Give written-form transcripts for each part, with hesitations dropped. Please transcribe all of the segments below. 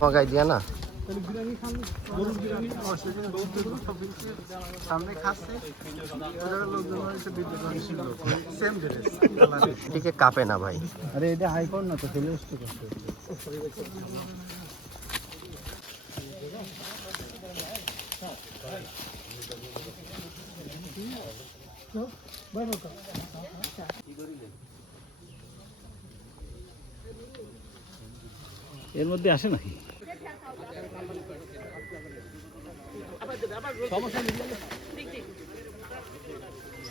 মগাই দিয়া না সামনে খাচ্ছে এদিকে কাঁপে না ভাই। আরে এটা হাই কর না তো চলে আসতে করছে এর মধ্যে আসে নাকি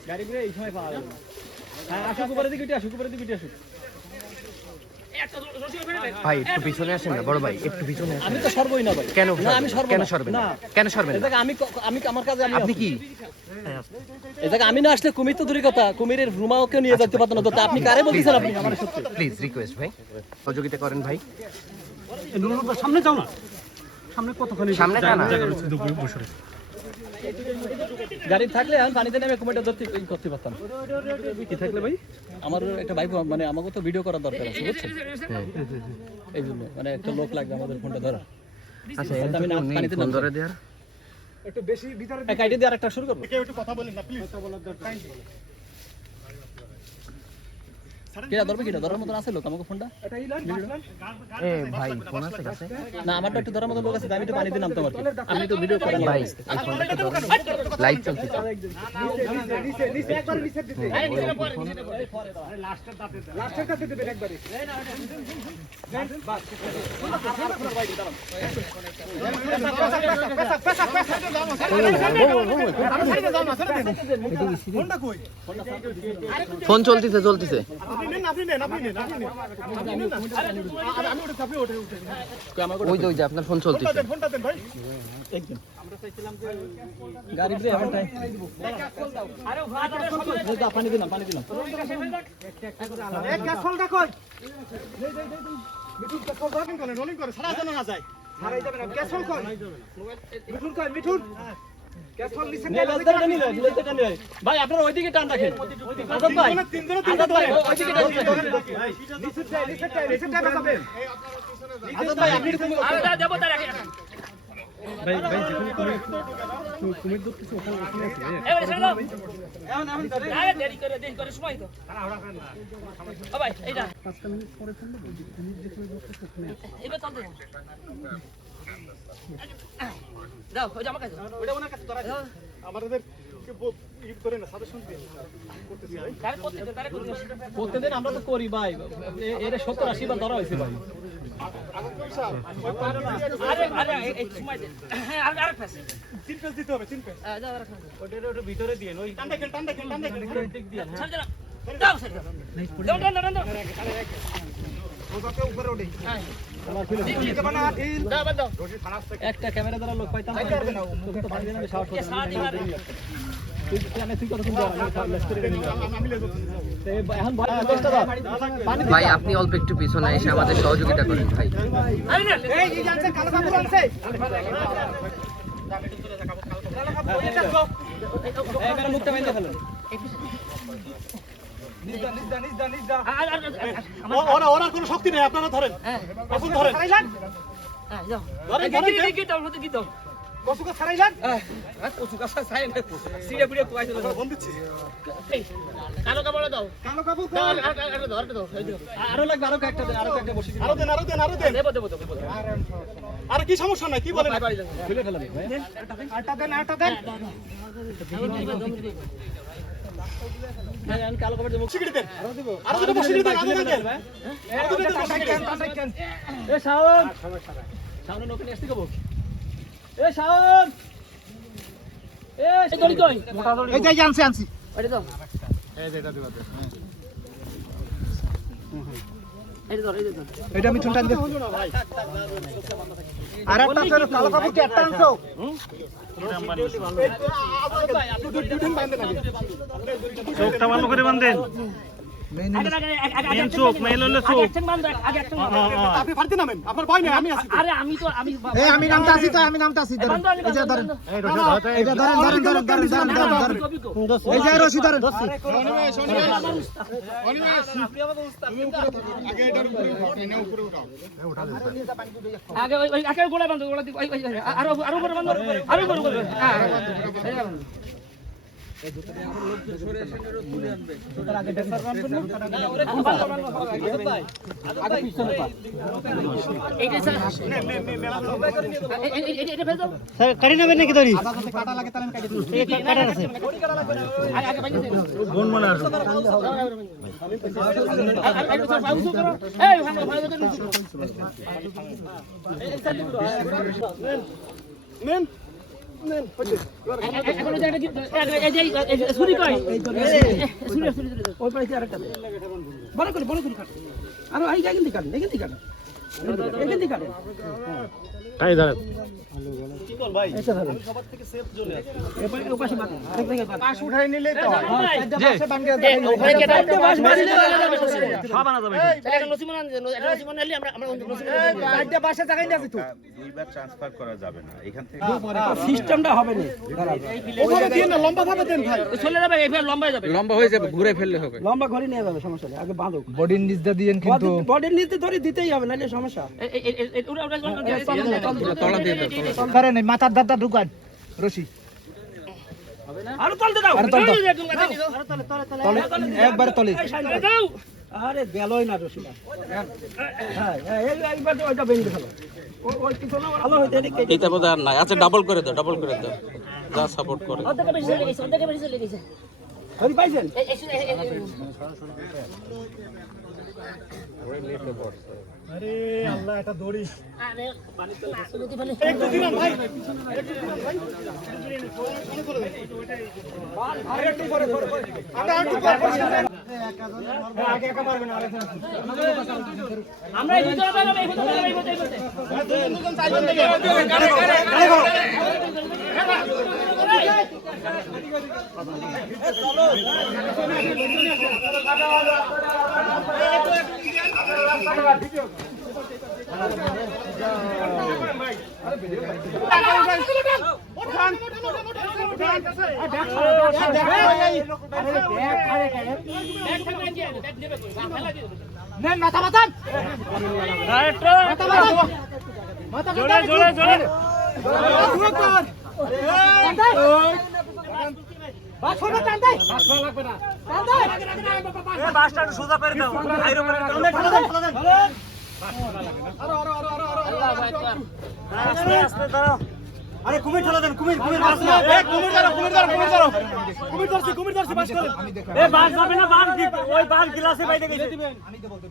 গাড়িগুলো এই সময় পাওয়া যাবে। হ্যাঁ আসুক উপরে দিকে আসুক উপরে দিকে আসুক। ভাই একটু পিছনে আসেন না বড় ভাই, একটু পিছনে আসেন। আমি তো সরবই না ভাই। কেন আমি সরব কেন সরবেন না? কেন সরবেন না? আমি আমার কাজে আমি আপনি কি এই জায়গা আমি না আসলে কুমির তো দূরের কথা, কুমিরের রুমাওকে নিয়ে যেতে পারতো না। তো আপনি কারে বলতেছেন? আপনি আমার সত্যি প্লিজ রিকোয়েস্ট ভাই, সহযোগিতা করেন ভাই। সামনে যাও না, সামনে কতখানি সামনে টানা গাড়ি থাকলে আমি পানিতে নেমে কুমিরটা ধরতে করতে পারতাম। কি থাকলে ভাই আমার একটা বাইক মানে আমাকে তো ভিডিও করার দরকার আছে বুঝছেন, এই জন্য মানে একটা লোক লাগবে আমাদের ফোনটা ধরা। আচ্ছা আমি না পানিতে ফোন ধরে দেয়ার একটু বেশি ভিতরে এক আইডি দিয়ে আরেকটা শুরু করব। একটু কথা বলেন না প্লিজ, কথা বলার দরকার। কিরা ধরবে, কিরা ধরার মতন আছে লোক আমাকে ফোনটা? এ ভাই ফোন আছে কাছে না আমারটা একটু ধরার মতন লোক আছে, আমি তো পানিতে নামতে পারছি। আমি তো ভিডিও করেন ভাই, এই ফোনটা একটু ধরেন, লাইভ চলছে। নিচে নিচে একবার নিচে দিতে আরে নিচে পরে আরে লাস্টের দাঁতে দিবেন একবারে বাস ফোন চলতেছে চলতেছে। ওই যে ওই যে আপনার ফোন চলতেছে। গাড়ি দিয়ে এখন টাইম আরে পানি দিলাম পানি দিলাম এক গ্যাস ফলটা কই মিঠুন গ্যাস ফল দাও কেন রোলিং করে সারা জানা না যায় হারাই যাবে না। গ্যাস ফল কই মিঠুন কই মিঠুন গ্যাস ফল নিচে নিলে ভাই আপনারা ওইদিকে টান রাখেন। আজব ভাই আজব ভাই ওইদিকে টান নিচে যাবেন। আজব ভাই আপনি আরে যাব তার আগে ভাই ভাই যেখানে কুমির ধরতেছে ওখানে আছে এবারে ছেড়ে দাও এখন আমি আরে দেরি করে সময় তো ও ভাই এইটা 5 মিনিট পরে ফোন দেব কুমির যেখানে ধরতেছে ওখানে এবার চল দে দাও ওই আমার কাছে ওটা ওনার কাছে ধরা আমাদের ই করে না সাথে শুনতে করতেছি ভাই তারে করতে দেন আমরা তো করি ভাই এর 70 80 বার ধরা হইছে ভাই আরে আরে এই সময় দে হ্যাঁ আর পেছ 3 পেছ দিতে হবে 3 পেছ দাও রাখো ওটা ভিতরে দিয়েন ওই টান দেখেন ঠিক দিয়েন হ্যাঁ ছাড় দাও স্যার দাও ওটাকে উপরে ওঠে হ্যাঁ একটা ক্যামেরা দ্বারা লোক পাইতাম তো পারবে না সাহস ভাই আপনি অল্প একটু পিছনে এসে আমাদের সহযোগিতা করেন ভাই। ওরা কোনো শক্তি নেই, আপনারা ধরেন কসুকা ছাড়াইলাম কসুকা ছাড়াই না সিড়ে পিড়ে কোয়াইছিল ফোন দিচ্ছি কালো কাপড় দাও কালো কাপড় দাও ধরতে দাও আরো লাগবে আরো একটা বসি আরো দেন দেব আরে কি সমস্যা নাই কি বলেন খুলে ফেলাম আটা দেন আমি কালো কাপড় দেব সিগড়ি দেন আরো দুটো বসি দেন এ শাওন শাওন ওখানে আসতে কব এ শাওন এই দড়ি কই মোটা দড়ি এই যে আনছি ওটা দাও এই যে এটা দিবা এটা দাও এটা আমি টান দে আরে একটা করে কালো কাপড় কি একটা আনছো চোখটা ভালো করে বাঁধেন মেন চোখ মেন হলো চোখ আপনি ফাড়তে নামেন আপনার ভয় নেই আমি আছি আরে আমি তো আমি নামতাছি তো এই যে ধরেন এটা ধরেন এই যে রশি ধরেন আগে ওই আগে গোলা বাঁধো গোলা ওই আরো উপরে বাঁধো আরো উপরে হ্যাঁ ট্রান্সফার করা যাবে না এখান থেকে সিস্টেমটা হবে না ওখানে দিয়ে না লম্বা ভাবে দেন ভাই চলে যাবে এবার লম্বা হয়ে যাবে ঘুরে ফেললে হবে লম্বা ঘরে নিয়ে যাবে সমস্যা নেই আগে বাঁধো বডির নিচটা দিয়েন কিন্তু বডির নিচে ধরে দিতেই হবে নাহলে সমস্যা তলা দিয়ে দাও করেন মাথার দাঁতটা ঢুকান রশি আরো তলতে দাও তলে একবারে তলে আরে গেলই না রশিটা হ্যাঁ এইবার তো ওইটা বেঁধে ফেলো ওই পিছনে ভালো হইতে এদিকে এইটা বোধ আর নাই আচ্ছা ডাবল করে দাও যা সাপোর্ট করে ধরি পাইছেন আরে আল্লাহ এটা দড়ি আমরা এই ভিতরে যাবো এই ভিতরে আরে কুমির ঠেলা দেন কুমির বাস না এ কুমির ধরো কুমির ধরছি বাস করেন এ বাস যাবে না বাস কি ওই বাস গ্লাসে বাইরে গেছে আমি তো বলতে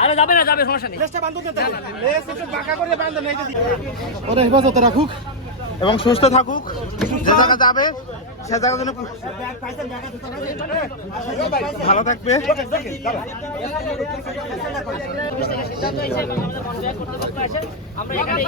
আরে যাবে না যাবে সমস্যা নেই লেজটা বাঁধতে দেন লেজ একটু বাঁকা করে বাঁধ না এইটা দিয়ে ওরে হেফাজতে রাখুক এবং সুস্থ থাকুক যে জায়গা যাবে সে জায়গা যেন ভালো থাকবে আমরা এখানে